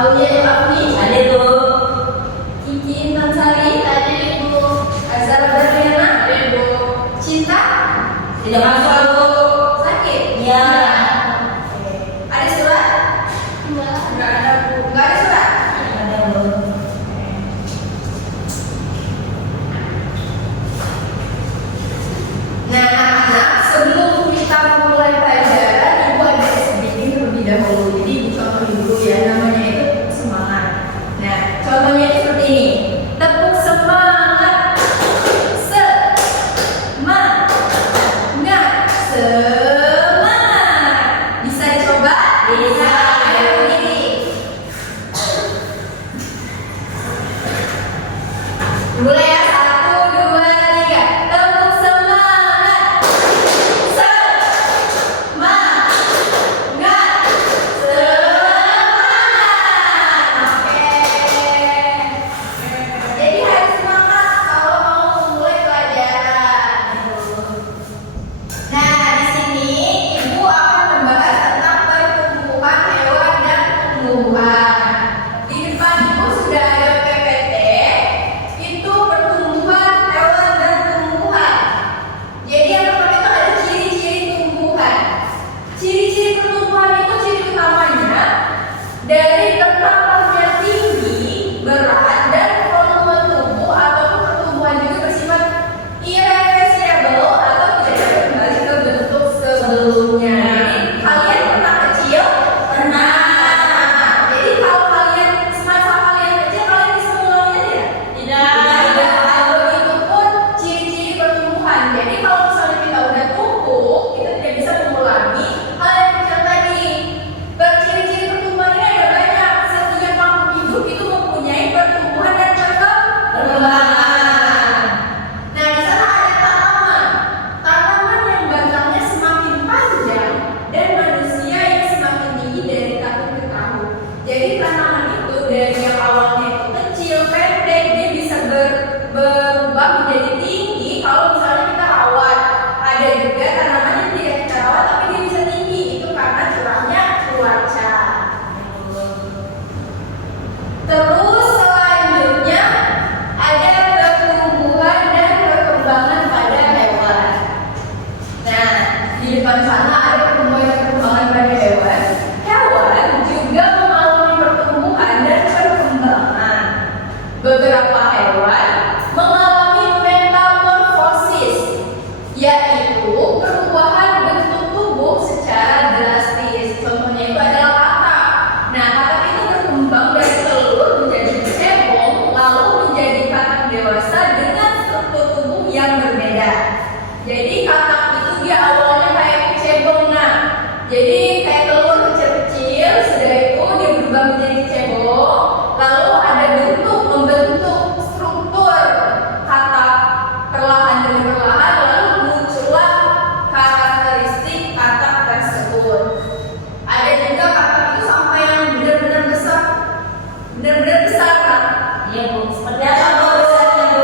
Aulia Afni. Ada tuh. Kiki Intan Sari. Ada Ibu. Azhar Darliana. Ada Ibu. Cinta. Tidak masuk. Sakit. Ya. Ada surat? Enggak ada Bu. Enggak ada surat. Ada Bu. Nah, anak-anak, sebelum kita mulai pelajaran, Ibu ada sedikit terlebih dahulu. Jadi Ibu contohin dulu ya, namanya itu semangat. Nah, contohnya itu seperti ini. Tepuk semangat. Semangat. Semangat. Bisa dicoba? Bisa. Ayo berdiri. Mulai ya. 1, 2, 3. Tepuk semangat. Semangat. Semangat. Oke. Jadi harus semangat kalau mau mulai pelajaran. Nah, di sini Ibu akan membahas tentang pertumbuhan hewan dan tumbuhan. Di depan Ibu sudah ada PPT. Itu pertumbuhan hewan dan tumbuhan. Jadi yang pertama itu ada ciri-ciri tumbuhan. Ciri-ciri pertumbuhan itu ciri utamanya dari kekakarannya tinggi, berat, dan volume tubuh ataupun pertumbuhan juga bersifat irreversible atau tidak dapat kembali ke bentuk sebelumnya. Jadi kalian pernah kecil? Pernah. Jadi kalau kalian semasa kalian kecil kalian bisa mengulanginya tidak? Tidak. Begitu pun ciri-ciri pertumbuhan. Jadi kalau misalnya kita udah tumbuh, kita tidak bisa mengulangi hal yang kecil tadi. Ciri-ciri pertumbuhan ini ada banyak. Setiap makhluk hidup itu mempunyai pertumbuhan dan perkembangan. Nah, di sana ada tanaman. Tanaman yang batangnya semakin panjang dan manusia yang semakin tinggi dari tahun ke tahun. Jadi tanaman itu dari yang awalnya itu kecil, pendek, dia bisa berubah menjadi tinggi kalau misalnya kita rawat. Ada juga tanaman yang tidak kita rawat tapi dia bisa tinggi. Itu karena curahnya cuaca. Terus selanjutnya ada pertumbuhan dan perkembangan pada hewan. Nah, di depan sana ada pertumbuhan dan perkembangan pada hewan. Hewan juga mengalami pertumbuhan dan perkembangan. Beberapa hewan mengalami metamorfosis, yaitu perubahan bentuk tubuh secara drastis. Contohnya itu adalah katak. Nah, katak itu berkembang dari telur menjadi cebong, lalu menjadi katak dewasa dengan struktur tubuh yang berbeda. Jadi katak itu dia awalnya kayak cebong. Nah, jadi kayak telur kecil-kecil, sudah itu dia berubah menjadi cebong, lalu ada membentuk struktur katak perlahan demi perlahan, lalu muncullah karakteristik katak tersebut. Ada juga katak itu sampai yang benar-benar besar, Kak. Iya Bu. Seperti apa Bu besarnya Bu?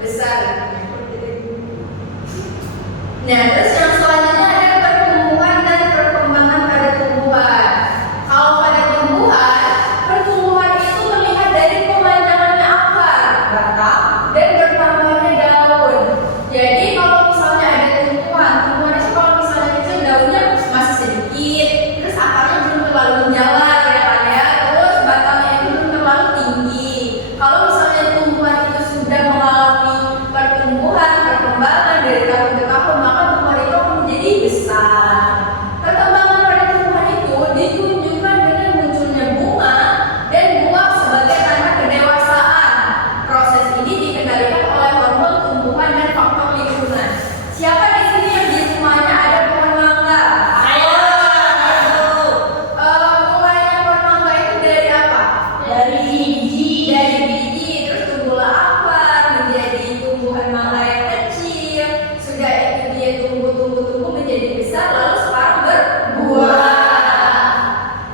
Besar. Nah, terus yang selanjutnya ada pertumbuhan dan perkembangan pada tumbuhan. Kalau pada tumbuhan, pertumbuhan itu terlihat dari pemanjangannya akar, batang, dan bertambahnya daun. Jadi kalau misalnya ada tumbuhan itu kalau misalnya kecil daunnya masih sedikit, terus akarnya belum terlalu menjalar ya kan ya, terus batangnya itu belum terlalu tinggi. Kalau misalnya tumbuhan itu sudah mengalami pertumbuhan, perkembangan dari tahun ke tahun, maka tumbuhan itu akan menjadi besar. Perkembangan pada tumbuhan itu ditunjukkan dengan munculnya bunga dan buah sebagai tanda kedewasaan. Proses ini dikendalikan oleh hormon tumbuhan dan faktor lingkungan. Siapa di sini yang di rumahnya ada pohon mangga? Ayo. Mulainya pohon mangga itu dari apa? Dari biji. Dari biji, terus tumbuhlah akar menjadi tumbuhan mangga yang kecil. Sudah itu dia tumbuh menjadi besar, lalu sekarang berbuah.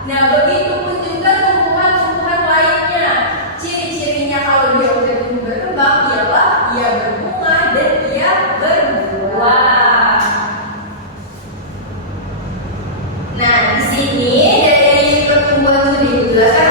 Nah, begitu pun juga tumbuhan-tumbuhan lainnya. Ciri-cirinya kalau dia udah tumbuh berkembang ialah dia berbunga dan dia berbuah. Nah, di sini dari pertumbuhan sudah dijelaskan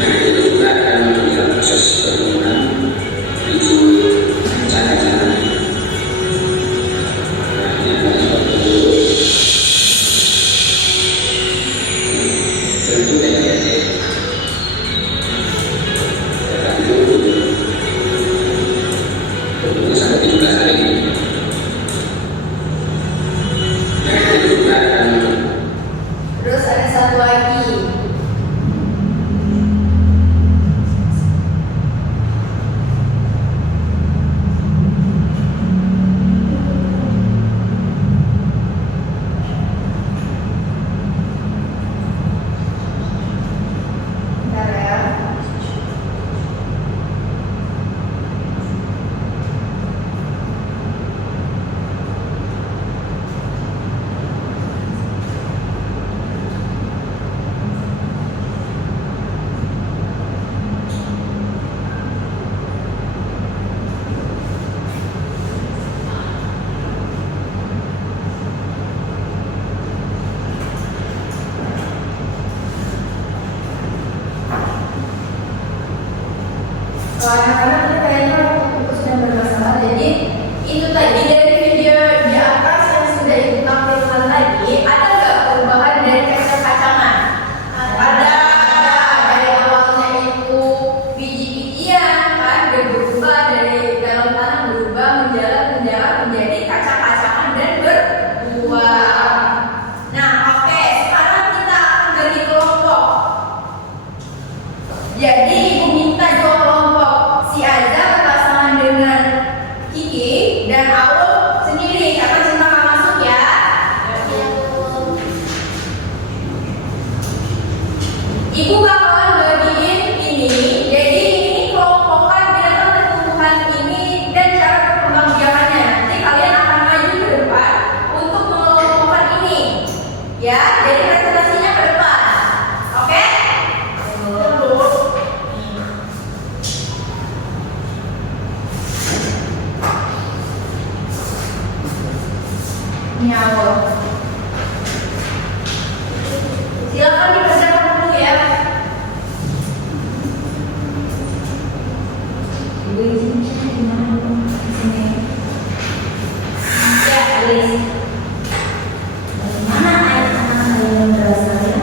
Nah, itu juga akan melihat proses perkembangan biji kaca-kaca. Nah, ini akan seperti itu. Tentu DND. Tentu sampai 17 hari ini. Nah, itu juga akan. Terus ada satu lagi. Bentar ya. Kalau anak-anak ini kayaknya waktu sedang bermasalah. Jadi itu tadi dari video di atas yang sudah ibu tampilkan tadi, ada nggak perubahan dari kacang-kacangan? Ada. Dari awalnya itu biji-bijian kan, dia berubah dari dalam tanah berubah menjalar menjadi kacang-kacangan dan berbuah. Nah, oke, sekarang kita akan ganti kelompok. Jadi ibu minta dua kelompok, si Azza berpasangan dengan Kiki dan Aul sendiri. Kata cinta nggak masuk ya. Ibu bakalan bagiin ini. Jadi ini kelompokan binatang dan tumbuhan ini dan cara perkembangbiakannya. Nanti kalian akan maju ke depan untuk mengelompokkan ini. Ya, jadi presentasinya ke depan. Oke? Ini Aul. Silakan dikerjakan dulu ya. Ibu izinnya gimana Bu? Sini. Ya, Alis. Dari mana air tanah yang berasal ya?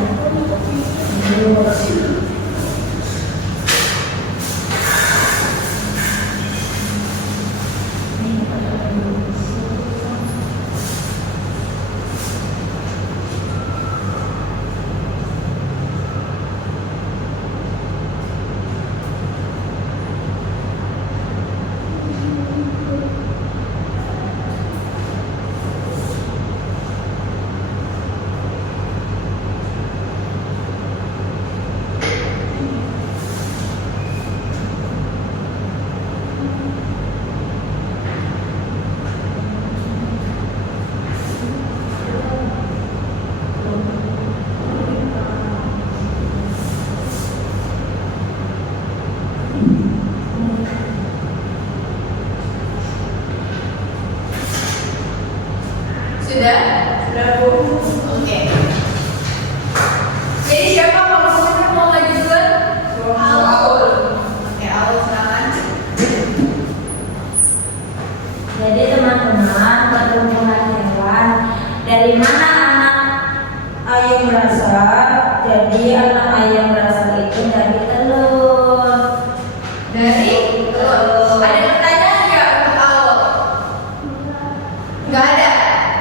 Sudah? Sudah Bu? Oke. Jadi siapa mau maju duluan? Aul. Oke, Aul silakan. Jadi teman-teman, pertumbuhan hewan dari mana anak ayam berasal? Jadi anak ayam berasal itu dari telur. Dari telur. Ada pertanyaan nggak untuk Aul? Nggak ada.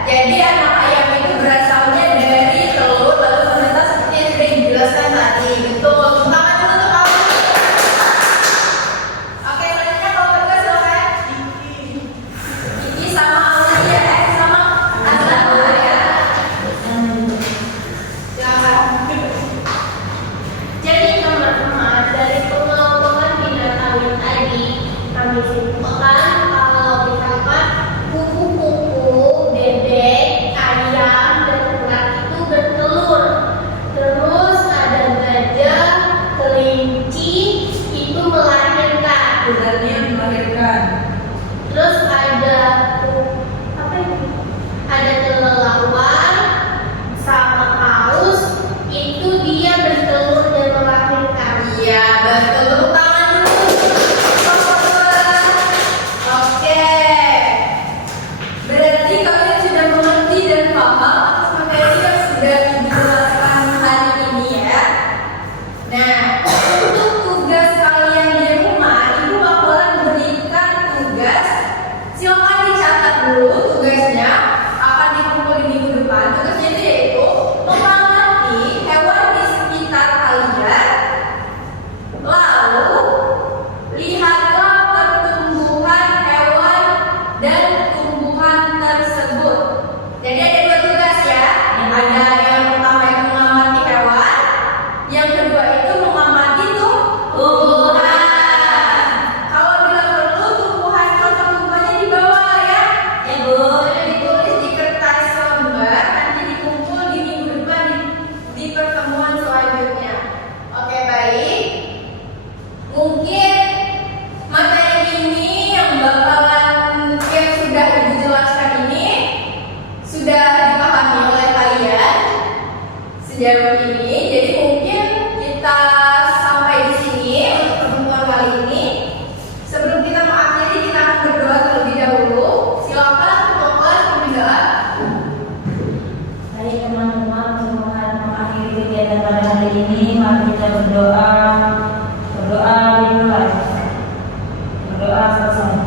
Jadi anak ayam itu berasalnya dari telur, lalu ternyata seperti yang sudah dijelaskan tadi. Betul. Tangan dulu untuk Aul. Oke, selanjutnya kalau berdua silakan. Kiki sama Aul ya, sama Azla ya. Silakan. Jadi teman-teman, dari pengelompokan binatang tadi kami simpulkan kalau misalkan kupu-kupu, bebek, ayam, dan ulat itu bertelur. Terus ada gajah, kelinci itu melahirkan. Ularnya melahirkan. Terus ada apa ini? Ada kelelawar sama paus itu dia ini mari kita berdoa. Berdoa dimulai. Berdoa selesai.